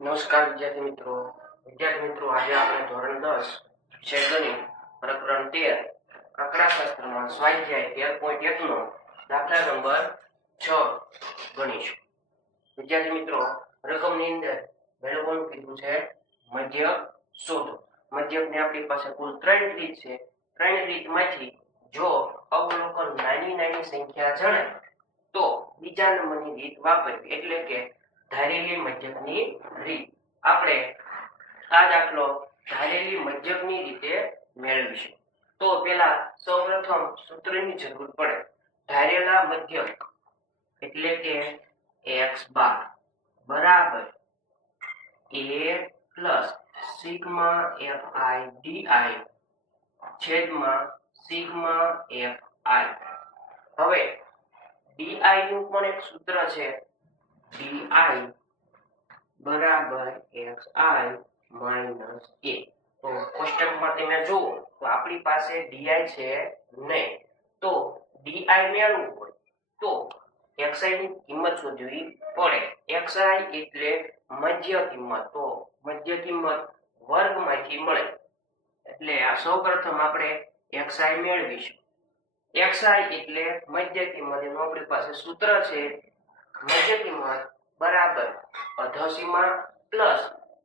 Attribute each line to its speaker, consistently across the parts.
Speaker 1: નમસ્કાર વિદ્યાર્થી મિત્રો. વિદ્યાર્થી મિત્રો, આજે આપણે ધોરણ દસ, વિષય ગણિત પ્રકરણ તેર, આંકડાશાસ્ત્રમાં સ્વાધ્યાય તેર પોઈન્ટ એક નો દાખલા નંબર છ ગણીશું. વિદ્યાર્થી મિત્રો, રકમની અંદર મેળવવાનું કીધું છે મધ્ય શોધો. મધ્યકની આપણી પાસે કુલ ત્રણ રીત છે. ત્રણ રીતમાંથી જો અવલોકન નાની નાની સંખ્યા જણાય, તો બીજા નંબરની રીત વાપરવી એટલે કે ધારેલી મધ્યકની રીત. આપણે આ દાખલો ધારેલી મધ્યકની રીતે મેળવીશું. તો પેલા સૌપ્રથમ સૂત્રની જરૂર પડે. ધારેલા મધ્યક એટલે કે x બાર બરાબર a plus sigma fi di છેદમાં સિગ્મા આઈ. હવે ડીઆઈ નું પણ એક સૂત્ર છે. Di બરાબર xi માઇનસ a. તો કોષ્ટકમાં તમે જુઓ તો આપણી પાસે di છે નહીં. તો di મેળવવું હોય તો xi ની કિંમત શોધવી પડે. Xi એટલે મધ્ય કિંમત. તો મધ્ય કિંમત વર્ગમાંથી મળે. એટલે આ સૌપ્રથમ આપણે xi મેળવીશું. Xi એટલે મધ્ય કિંમત. એનું આપણી પાસે સૂત્ર છે મધ્ય કિંમત બરાબર અધસીમા પ્લસ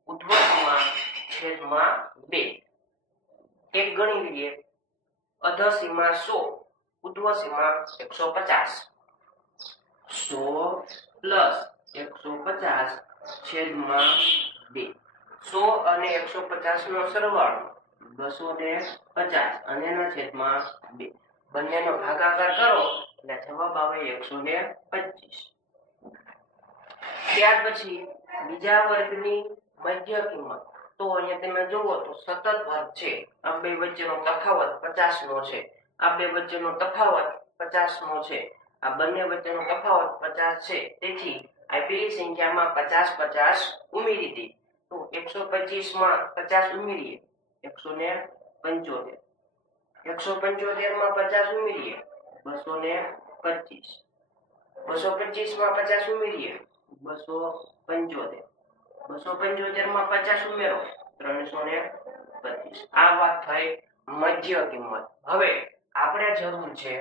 Speaker 1: ઉધ્વસીમા છેદમાં બે. એક ગણી લઈએ, અધસીમા સો, ઉધ્વસીમા એકસો પચાસ સો પ્લસ એકસો પચાસ છેદમાં બે. સો અને એકસો પચાસ નો સરવાળો બસો ને પચાસ અને એના છેદમાં બે. બંનેનો ભાગાકાર કરો, એટલે જવાબ આવે એકસો ને પચીસ. ત્યાર પછી બીજા વર્ગની મધ્ય કિંમત. તો અહીંયા તમે જુઓ તો સતત વર્ગ છે. આ બે વચ્ચેનો તફાવત પચાસ નો છે. આ બે વચ્ચેનો તફાવત પચાસ નો છે. આ બંને વચ્ચેનો તફાવત પચાસ છે. તેથી આપેલી સંખ્યામાં પચાસ પચાસ ઉમેરી દે. તો એકસો પચીસમાં પચાસ ઉમેરીએ. એકસો ને પંચોતેર. એકસો પંચોતેરમાં પચાસ ઉમેરીએ. બસો ને પચીસ. બસો પચીસમાં પચાસ ઉમેરીએ. બસો પંચોતેર. બસો પંચોતેરમાં પચાસ ઉમેરો. ત્રણસો ને પચીસ આ વાત થઈ મધ્ય કિંમત. હવે આપણે જરૂર છે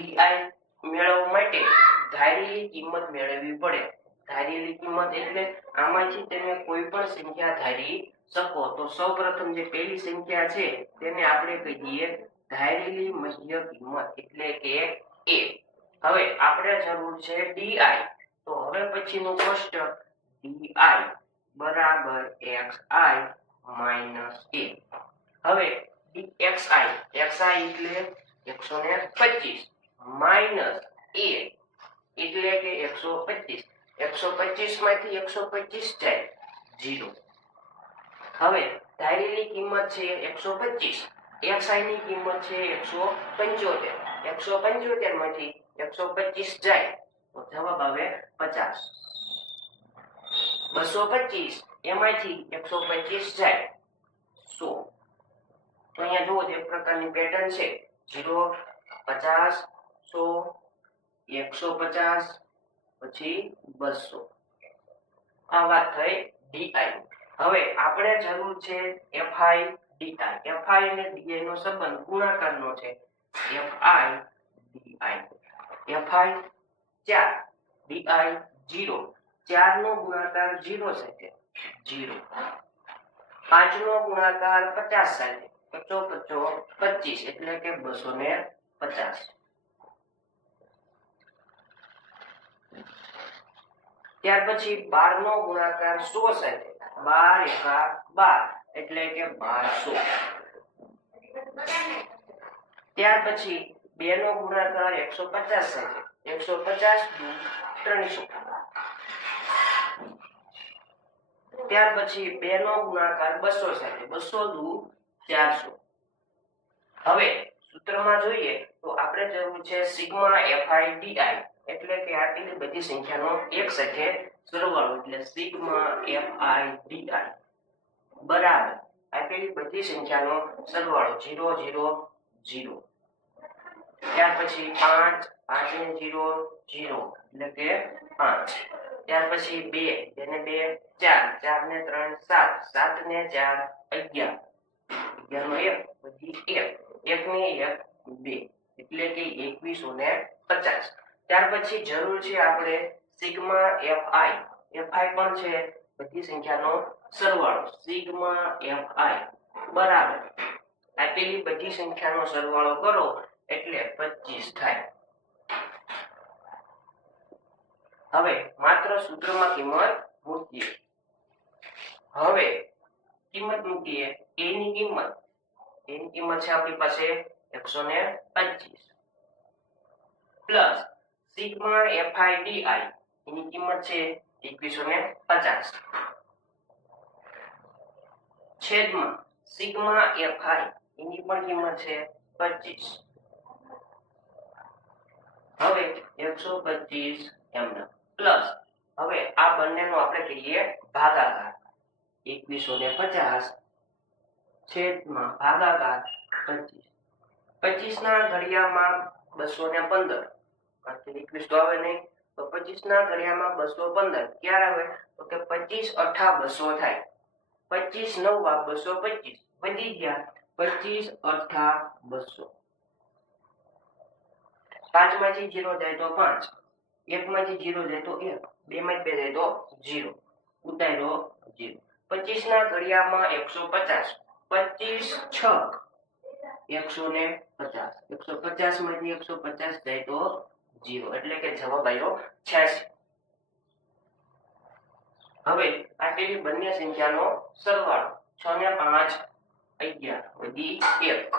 Speaker 1: ડીઆઈ મેળવવા માટે ધારેલી કિંમત મેળવવી પડે. ધારેલી કિંમત એટલે આમાંથી તમે કોઈ પણ સંખ્યા ધારી શકો. તો સૌપ્રથમ જે પહેલી સંખ્યા છે, તેને આપણે કહીએ ધારેલી મધ્ય કિંમત. એટલે કે a હવે આપણે જરૂર છે ડીઆઈ તો હવે પછીનું કોષ્ટક ડીઆઈ બરાબર xi માઇનસ a. હવે xi xi એટલે એકસો ને પચીસ. માઇનસ a એટલે કે એકસો પચીસ. એકસો પચીસમાંથી એકસો પચીસ જાય જીરો હવે ધારેલી કિંમત છે એકસો પચીસ. Xi ની કિંમત છે એકસો પંચોતેર. એકસો પંચોતેરમાંથી એકસો પચીસ જાય. તો જવાબ આવે પચાસ. બસો પચીસ, એમાંથી એકસો પચીસ જાય. સો તો અહીંયા જુઓ એક પ્રકારની પેટર્ન છે. ઝીરો, પચાસ, સો, એકસો પચાસ, પછી બસો. આ વાત થઈ ડીઆઈ હવે આપણે જરૂર છે એફઆઈ ડીઆઈ એફઆઈ અને ડીઆઈ નો સંબંધ ગુણાકારનો છે. એફઆઈ ડીઆઈ એફઆઈ ચાર ડીઆઈ જીરો ચાર નો ગુણાકાર જીરો સાથે જીરો પાંચ નો ગુણાકાર પચાસ સાથે પચો પચો પચીસ એટલે કે બસો ને પચાસ ત્યાર પછી બાર નો ગુણાકાર સો સાથે બાર એકા બાર એટલે કે બારસો ત્યાર પછી બે નો ગુણાકાર એકસો પચાસ સાથે એકસો પચાસ ત્રણસો. ત્યાર પછી બે નો ગુણાકાર બસો સાથે બસો દુ ચારસો. હવે સૂત્રમાં જોઈએ તો આપણે જરૂર છે સિગ્મા એફઆઈ ડીઆઈ એટલે કે આપેલી બધી સંખ્યાનો એક સાથે સરવાળો એટલે સિગ્મા એફઆઈ ડીઆઈ બરાબર આપેલી બધી સંખ્યાનો સરવાળો જીરો જીરો જીરો. ત્યાર પછી પાંચ પાંચ ને જીરો જીરો, એટલે કે પાંચ. ત્યાર પછી બે બે ને બે, ચાર. ચાર ને ત્રણ, સાત. સાત ને ચાર, અગિયાર. અગિયાર નો એક, પછી એક. એક ને એક, બે. એટલે કે એકવીસો ને પચાસ. ત્યાર પછી જરૂર છે આપણે sigma F I F I પણ છે બધી સંખ્યાનો સરવાળો. સિગ્મા એફ આઈ બરાબર. આપેલી બધી સંખ્યાનો સરવાળો કરો. એટલે પચીસ થાય. હવે માત્ર સૂત્રમાં કિંમત મૂકીએ. હવે કિંમત મૂકીએ. ની કિંમત. ની કિંમત છે આપણી પાસે એકસો ને પચીસ. પ્લસ સિગ્મા એફઆઈડીઆઈ એની કિંમત છે એકવીસો ને પચાસ. છેદમાં સિગ્મા એફઆઈ. એની પણ કિંમત છે પચીસ. હવે એકસો પચીસ એમના. પ્લસ હવે આ બંનેનો આપણે કહીએ ભાગાકાર. એકવીસો ને પચાસ છેદમાં ભાગાકાર પચીસ. પચીસ ના ઘડિયામાં બસો ને પંદર એકવીસ તો આવે નહીં. તો પચીસ ના ઘડિયામાં બસો પંદર. ક્યારે આવે? તો કે પચીસ અઠા બસો થાય. પચીસ નવા બસો પચીસ. વધી ગયા. પચીસ અઠા બસો. પાંચમાંથી જીરો જાય તો પાંચ. એક માંથી જીરો જાય તો એક. બે માંથી બે જાય તો જીરો. ઉતાર્યો જીરો. પચીસ ના ઘડિયામાં એકસો પચાસ. પચીસ છ એકસો ને પચાસ. એકસો પચાસમાંથી એકસો પચાસ જાય તો જીરો. એટલે કે જવાબ આવ્યો છ્યાસી. હવે આપેલી બંને સંખ્યાનો સરવાળો. છ ને પાંચ, અગિયાર. વધી એક.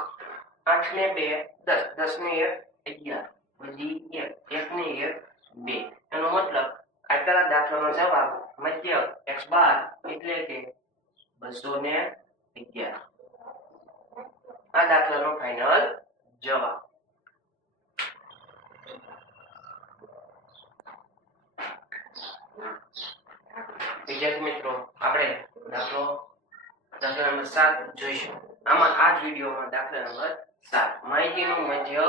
Speaker 1: આઠ ને બે, દસ. દસ ને એક, અગિયાર. વધી એક એક ને એક બે. એનો મતલબ, આટલા દાખલાનો જવાબ મધ્ય એક્સ બાર એટલે કે બસો ને અગિયાર. આ દાખલાનો ફાઇનલ જવાબ. વિદ્યાર્થી મિત્રો, આપણે દાખલો, દાખલા નંબર સાત જોઈશું. આમાં આ જ વિડીયોમાં દાખલા નંબર સાત. માહિતીનું મધ્ય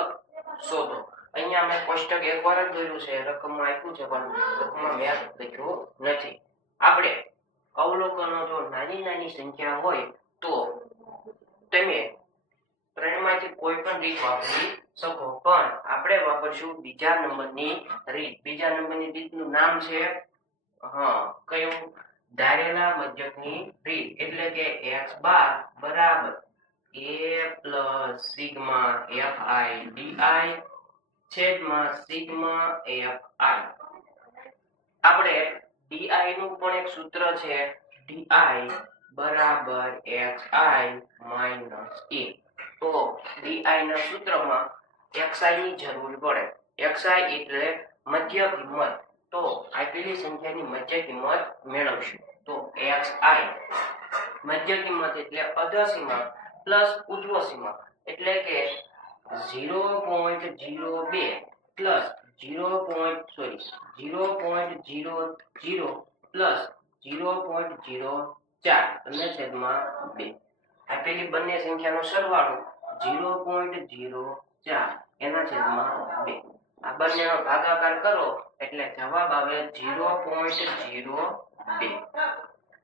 Speaker 1: શોધો. અહીંયા મેં કોષ્ટક એકવાર જ દોર્યું છે, રકમમાં આપ્યું છે, પણ રકમમાં મેં લખ્યું નથી. આપણે અવલોકનો જો નાની નાની સંખ્યા હોય તો તમે ત્રણમાંથી કોઈ પણ રીત વાપરી શકો, પણ આપણે વાપરશું બીજા નંબરની રીત. બીજા નંબરની રીતનું નામ છે, હા, કયું? ધારેલા મધ્યકની રીત. એટલે કે એક્સ બાર બરાબર. A plus sigma F I DI છેદમાં સિગ્મા એફ આઈ. આપણે ડીઆઈ નું પણ એક સૂત્ર છે ડીઆઈ બરાબર એક્સ આઈ માઇનસ એ તો ડીઆઈ ના સૂત્રમાં xi ની જરૂર પડે. Xi એટલે મધ્ય કિંમત. તો આપેલી સંખ્યાની મધ્ય કિંમત મેળવશું. તો xi મધ્ય કિંમત એટલે અધસીમા પ્લસ ઉર્ધ્વ સીમા એટલે કે 0.02 પ્લસ 0. સોરી 0.00 પ્લસ 0.04 અને છેદમાં બે. આપેલી બંને સંખ્યાનો સરવાળો 0.04 એના છેદમાં બે. આ બંનેનો ભાગાકાર કરો એટલે જવાબ આવે 0.02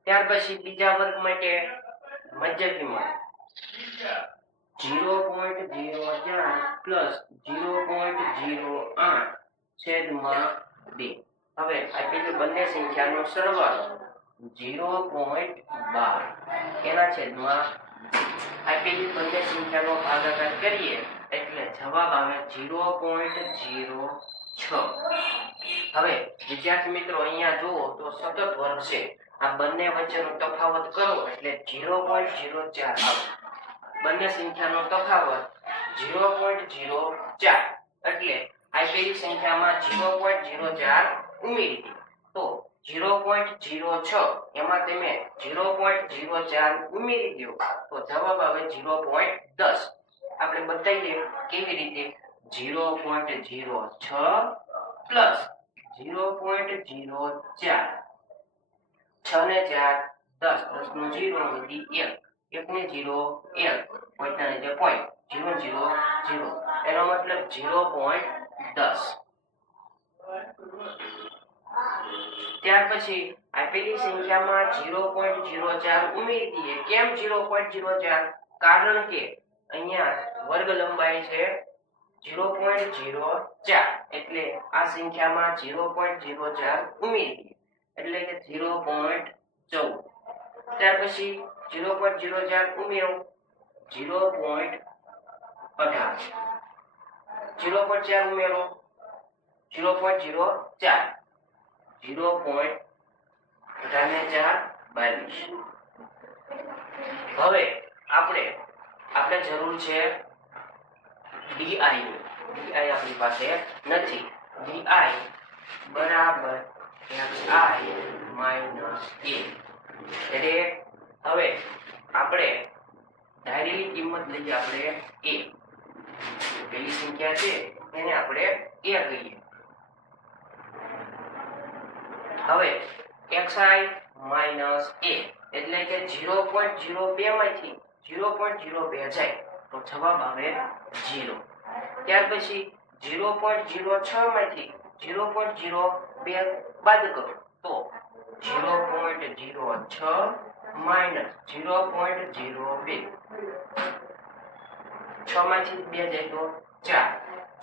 Speaker 1: ત્યાર પછી બીજા વર્ગ માટે મધ્ય કિંમત. 0.04 પ્લસ 0.08 છેદમાં બે. હવે આપેલી બંને સંખ્યાનો સરવાળો 0.12 એના છેદમાં આપેલી બંને સંખ્યાનો ભાગાકાર કરીએ એટલે જવાબ આવે 0.06 હવે વિદ્યાર્થી મિત્રો અહીંયા જુઓ તો સતત વર્ગ છે. આ બંને વચ્ચેનો તફાવત કરો એટલે 0.04 આવે. બંને સંખ્યાનો તફાવત 0.04 એટલે આપેલી સંખ્યામાં 0.04 ઉમેરી દીધી. તો 0.06 એમાં તમે 0.04 ઉમેરી દો. તો જવાબ આવે 0.10 આપણે બતાવીએ કેવી રીતે 0.06 પ્લસ 0.04 છ ને ચાર, દસ દસ નો જીરો વધી એક. એક ને જીરો એક પોઈન્ટના લીધે પોઈન્ટ જીરો જીરો જીરો એનો મતલબ જીરો પોઈન્ટ દસ. ત્યાર પછી આપેલી સંખ્યામાં 0.04 ઉમેરી દઈએ. કેમ 0.04 કારણ કે અહીંયા વર્ગ લંબાઈ છે 0.04 એટલે આ સંખ્યામાં 0.04 ઉમેરી દઈએ. એટલે કે 0.14 ત્યાર પછી 0.04 ઉમેરો. 0.18 0.4 ઉમેરો. જીરો પોઈન્ટ જીરો ચાર. બાવીસ. હવે આપણે આપણે જરૂર છે ડીઆઈ ડીઆઈ આપણી પાસે નથી. ડીઆઈ બરાબર આઈ માઇનસ એ. એટલે હવે આપણે ધારેલી કિંમત લઈએ આપણે એ પેલી સંખ્યા છે, એને આપણે એ કહીએ. હવે xi માઇનસ એ એટલે કે 0.02 માંથી 0.02 જાય તો જવાબ આવે ઝીરો. ત્યાર પછી 0.06 માંથી 0.02 બાદ કરો તો 0.06 માઇનસ 0.02 છ માંથી બે જાય તો ચાર.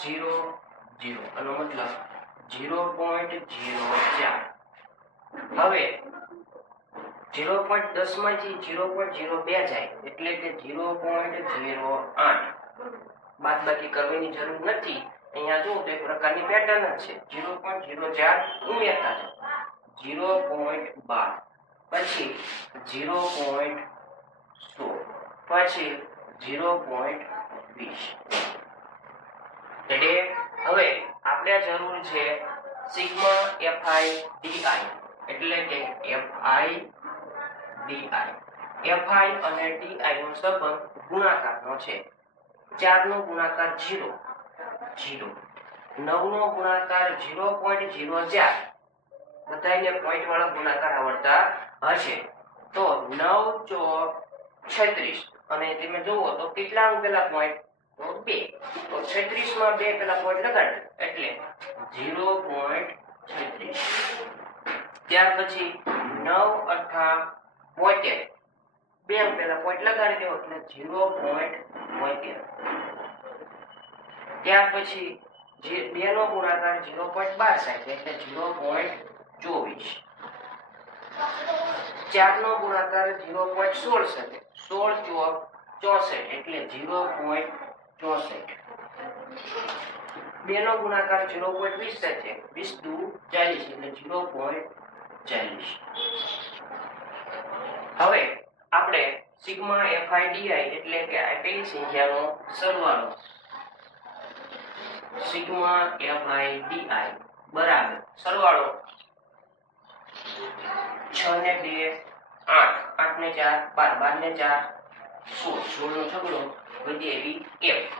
Speaker 1: Zero zero. એનો મતલબ ઝીરો પોઈન્ટ ઝીરો ચાર. હવે ઝીરો પોઈન્ટ દસમાંથી ઝીરો પોઈન્ટ ઝીરો બે જાય એટલે કે જીરો પોઈન્ટ જીરો આઠ. બાદ બાકી કરવાની જરૂર નથી. અહીંયા જો તો એક પ્રકારની પેટર્ન જ છે. જીરો પોઈન્ટ જીરો ચાર ઉમેરતા જાઓ. ઝીરો પોઈન્ટ બાર. પછી ઝીરો પોઈન્ટ સોળ પછી ઝીરો પોઈન્ટ વીસ એટલે હવે આપણે જરૂર છે સિગ્મા એફઆઈ ડીઆઈ એટલે કે એફઆઈ ડીઆઈ એફઆઈ અને ડીઆઈ નો સંબંધ ગુણાકારનો છે. ચાર નો ગુણાકાર ઝીરો જીરો નવ નો ગુણાકાર જીરો પોઈન્ટ ઝીરો ચાર. બધાને પોઈન્ટ વાળો ગુણાકાર આવડતા હશે. તો નવ ચોક છત્રીસ. અને તમે જુઓ તો કેટલા પેલા પોઈન્ટ તો બે. તો છત્રીસમાં બે પેલા પોઈન્ટ લગાડે એટલે ઝીરો પોઈન્ટ છત્રીસ. ત્યાર પછી નવ અઠા બોતેર. બે પેલા પોઈન્ટ લગાડી દેવો એટલે ઝીરો પોઈન્ટ બોતેર. ત્યાર પછી જે બે નો ગુણાકાર ઝીરો પોઈન્ટ બાર સાહેબ એટલે ઝીરો પોઈન્ટ ચોવીસ. ચાર નો ગુણાકાર ઝીરો પોઈન્ટ સોળ ચોસઠ એટલે ઝીરો પોઈન્ટ ચોસઠ. બે નો ગુણાકાર ઝીરો પોઈન્ટ વીસ સાથે. વીસ દુ ચાલીસ એટલે ઝીરો પોઈન્ટ ચાલીસ. હવે આપણે સિગ્મા એફઆઈડીઆઈ એટલે કે આપેલી સંખ્યાનો સરવાળો. સિગ્મા એફઆઈડીઆઈ બરાબર. સરવાળો છ ને બે, આઠ આઠ ને ચાર, બાર બાર ને ચાર, સોળ સોળ નો છગડો, વધી એવી એક.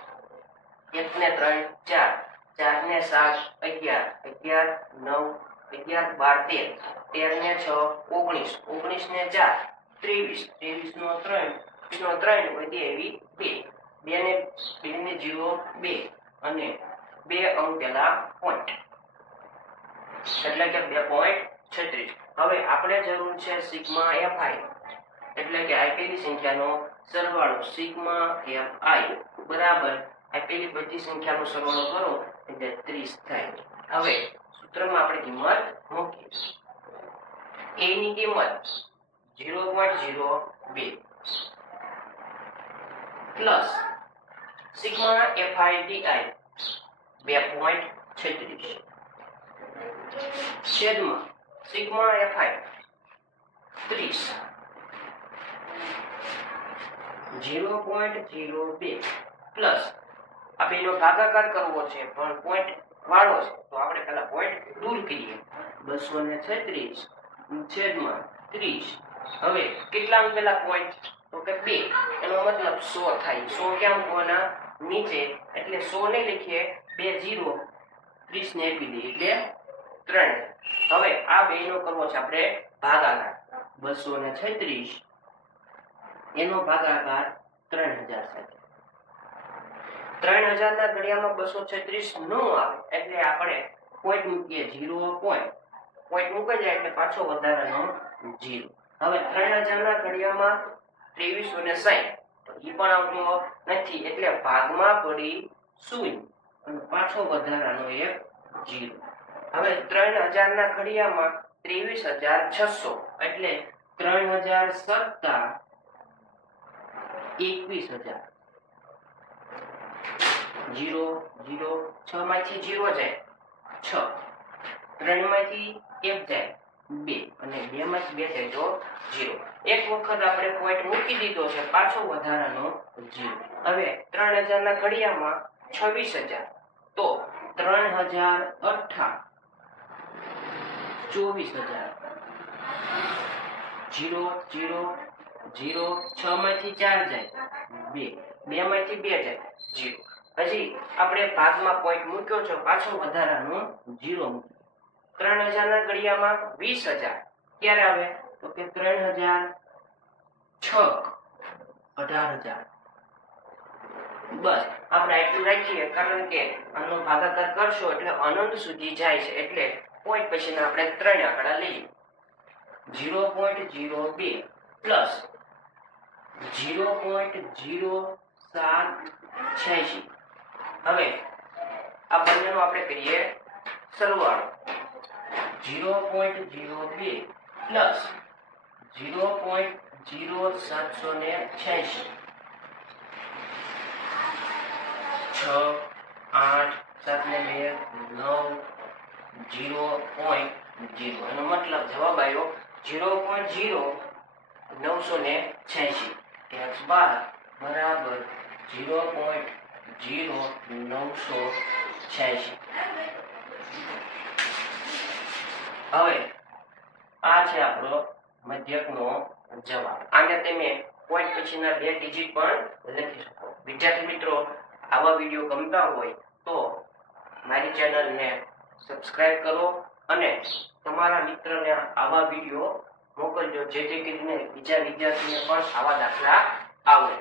Speaker 1: એક ને ત્રણ, ચાર ચાર ને સાત, અગિયાર અગિયાર, નવ, અગિયાર, બાર, તેર તેર ને છ, ઓગણીસ ઓગણીસ ને ચાર, ત્રેવીસ ત્રેવીસ નો ત્રણ નો ત્રણ, વધી એવી બે. બે ને બે ને જીરો બે અને બે અંક પેલા પોઈન્ટ એટલે કે બે પોઈન્ટ છત્રીસ. હવે આપણે જરૂર છે સિગ્મા એફઆઈ, એટલે કે આપેલી સંખ્યાનો સરવાળો સિગ્મા એફઆઈ બરાબર આપેલી બધી સંખ્યાનો સરવાળો કરો એટલે 30 થાય. હવે સૂત્રમાં આપણે કિંમત મૂકીએ. એ ની કિંમત 0.02 પ્લસ સિગ્મા એફઆઈ ડીઆઈ બે પોઈન્ટ છત્રીસ. છેદમાં સિગ્મા એફઆઈ ત્રીસ ઝીરો પોઈન્ટ પ્લસ આ બેનો ભાગાકાર કરવો છે, પણ પોઈન્ટ વાળો છે, તો આપણે પહેલા પોઈન્ટ દૂર કરીએ. બસો ને છત્રીસ છેદમાં ત્રીસ. હવે કેટલા પેલા પોઈન્ટ તો કે બે. એનો મતલબ સો થાય. સો કેમ કોના? નીચે. એટલે સો ને લખીએ, બે જીરો ત્રીસ ને આપી દઈએ, એટલે ત્રણ. હવે આ બે નો કરવો છે આપણે ભાગાકાર. બસો ને છત્રીસ. એનો ભાગાકાર ત્રણ હજાર સાથે. ત્રણ હજાર ના ઘડિયામાં બસો છત્રીસ ન આવે, એટલે આપણે પોઈન્ટ મૂકીએ જીરો પોઈન્ટ પોઈન્ટ મૂકાઈ જાય એટલે પાછો વધારાનો જીરો હવે ત્રણ હજારના ઘડિયામાં ત્રેવીસો ને સાહીઠ એ પણ આવતો નથી, એટલે ભાગમાં પડી શૂન્ય. અને પાછો વધારાનો એક જીરો હવે ત્રણ હજારના ઘડિયામાં ત્રેવીસ હજાર છસો એટલે ત્રણ હજાર સત્તા એકવીસ હજાર. જીરો જીરો, છ માંથી જીરો જાય. છ. ત્રણમાંથી એક જાય. બે. અને બે માંથી બે જાય તો જીરો. એક વખત આપણે પોઈન્ટ મૂકી દીધો છે, પાછો વધારાનો જીરો. હવે ત્રણ હજારના ઘડિયામાં છવ્વીસ હજાર. તો ત્રણ હજાર અઠા. ચોવીસ હજાર. જીરો જીરો જીરો, છ માંથી ચાર જાય. બે. બે માંથી બે જાય. જીરો. પછી આપણે ભાગમાં પોઈન્ટ મૂક્યો છે. પાછો વધારાનું જીરો મૂક્યો. ત્રણ હજારના ઘડિયામાં વીસ હજાર. ક્યારે આવે? તો કે ત્રણ હજાર છ. અઢાર હજાર. બસ, આપણે એટલું રાખીએ. કારણ કે આનો ભાગાકાર કરશો એટલે અનંત સુધી જાય છે. એટલે પોઈન્ટ પછીના આપણે ત્રણ આંકડા લઈએ ઝીરો પોઈન્ટ ઝીરો બે પ્લસ ઝીરો પોઈન્ટ ઝીરો સાત છ્યાસી હવે આ બંનેનો આપણે કરીએ સરવાળો ઝીરો પોઈન્ટ ઝીરો બે પ્લસ ઝીરો પોઈન્ટ ઝીરો સાતસો ને છ્યાસી છ આઠ સાત ને બે નવ ઝીરો પોઈન્ટ જીરો. એનો મતલબ જવાબ આવ્યો જીરો પોઈન્ટ ઝીરો નવસો ને છ્યાસી. એક્સ બાર બરાબર જીરો પોઈન્ટ જીરો નવસો છ્યાસી. હવે આ છે આપણો મધ્યકનો જવાબ. આને તમે પોઈન્ટ પછીના બે ડિજિટ પણ લખી શકો. વિદ્યાર્થી મિત્રો, આવા વીડિયો ગમતા હોય તો મારી ચેનલને સબસ્ક્રાઇબ કરો અને તમારા મિત્રને આવા વીડિયો મોકલજો, જેથી કરીને બીજા વિદ્યાર્થીને પણ આવા દાખલા આવડે